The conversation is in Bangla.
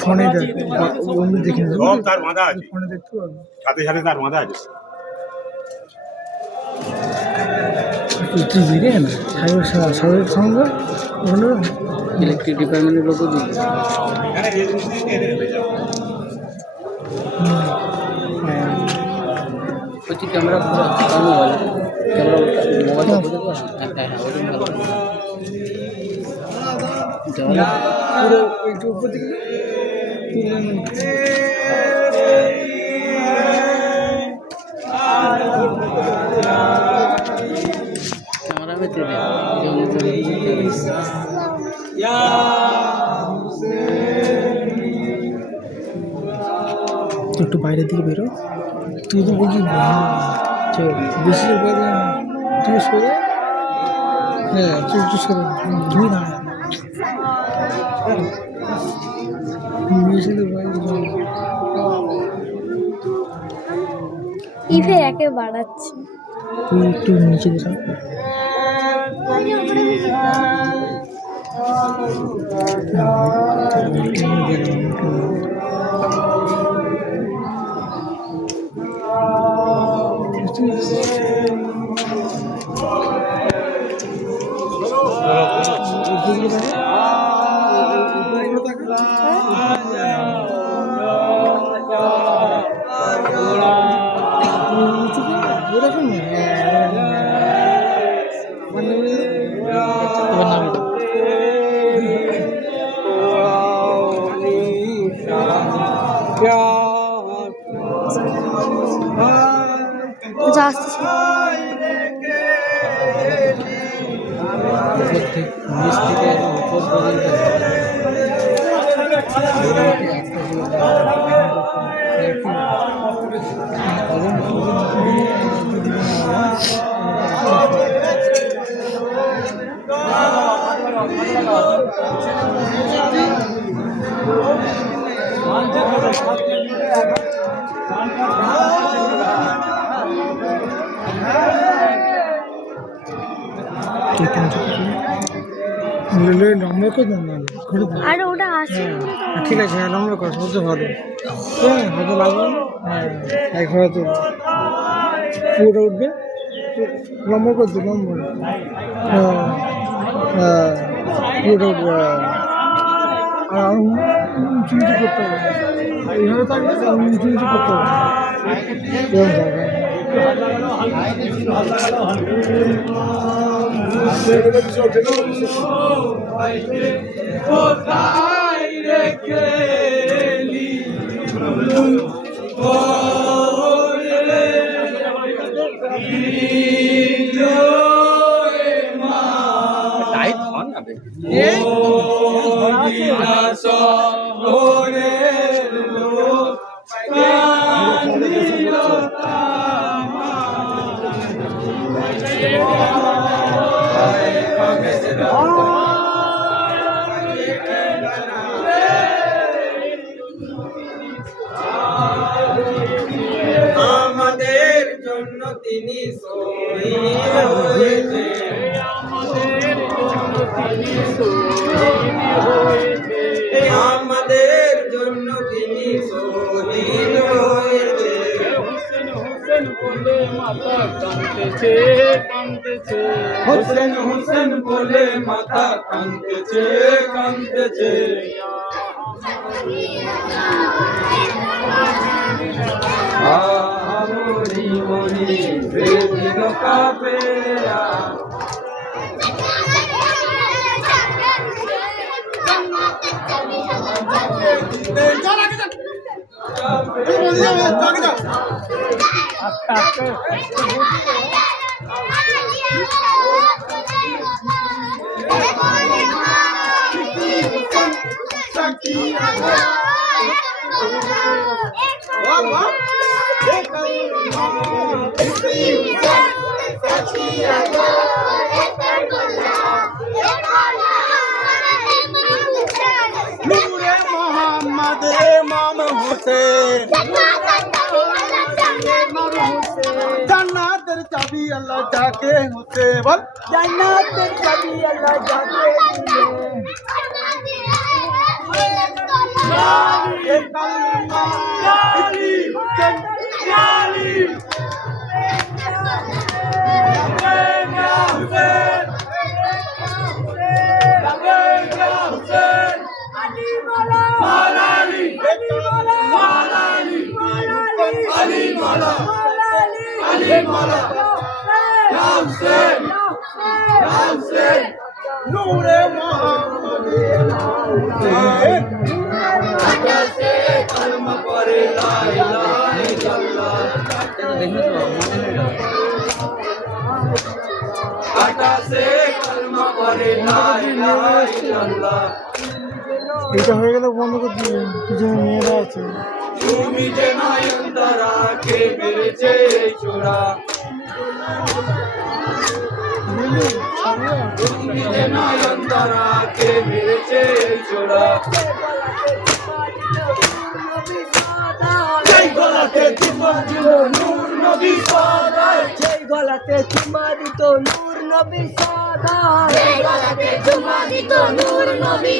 ফোনে দেখে তার বাঁধা আছে, ফোনে দেখতে পাবো সাথে সাথে তার বাঁধা আছে। বেরিয়ে না সাহেবের সঙ্গে ইলেকট্রিক ডিপার্টমেন্টের লোক বলছি ক্যামেরা মোবাইল পুরো একটু উপর দিকে ক্যামেরা में तेरे একটু বাইরের দিকে বেরো। তুই তো বলছিস বেশি তুই সরে, হ্যাঁ তুই একটু সরে, তুই দাঁড়া ইভে একে বাড়াচ্ছে। তুই একটু নিচে দিস। নম্বর করে আর ওটা আছে, ঠিক আছে, হ্যাঁ নম্বর কর সবচেয়ে ভালো। হ্যাঁ হয়তো লাগবে, হ্যাঁ এক হয়তো পুরোটা উঠবে, নম্বর করতে নম্বর, হ্যাঁ হ্যাঁ পুরোটা উঠবে। আর উঁচু নিচু করতে হবে, এইভাবে থাকবে উঁচু নিচু করতে হবে, এরকম থাকবে। আমাদের জন্য তিনি শহীদ হয়েছে, আমাদের জন্য তিনি শহীদ হয়েছে, আমাদের জন্য তিনি শহীদ হয়েছে। হোসেন হোসেন বলে মাথা কাঁদতেছে কাঁদতেছে, হোসেন হোসেন বলে মাথা কাঁদতেছে কাঁদতেছে। মরি মরি বেদিন কাপেরা, নূরে মোহাম্মদ ইমাম হোসেন, জান্নাতের চাবি আল্লাহ যাকে হোসেন, বল জান্নাতের চাবি আল্লাহ যাকে কালিমা জালি জালি নূরে মোহাম্মদের আকাশে কলমা পড়ে লা ইলাহা ইল্লাল্লাহ আকাশে কলমা পড়ে লা ইলাহা ইল্লাল্লাহ এটা হয়ে গেলে বন্ধ করে দিবে পিছনে মেয়েরা আছে তুমি যে নয়নতারা কে মেরেছে চোরা তুমি যে নয়নতারা কে মেরেছে চোরা যেই গলাতে চুমা দিল নূর নবী সাদায় যেই গলাতে চুমা দিত নূর নবী সাদা, গলাতে চুমা দিত নূর নবী